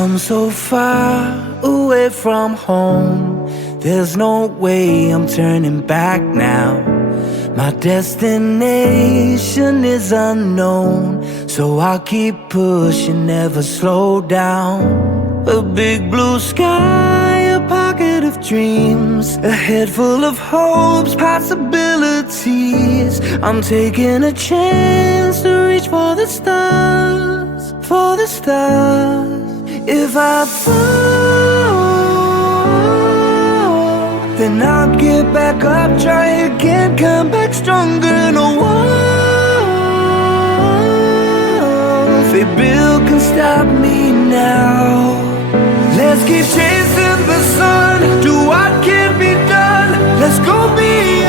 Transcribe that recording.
come so far away from home. There's no way I'm turning back now. My destination is unknown, so I'll keep pushing, never slow down. A big blue sky, a pocket of dreams, a head full of hopes, possibilities. I'm taking a chance to reach for the stars, for the stars. If I fall, then I'll get back up, try again, come back stronger. No walls they build can stop me now. Let's keep chasing the sun, do what can be done. Let's go beyond.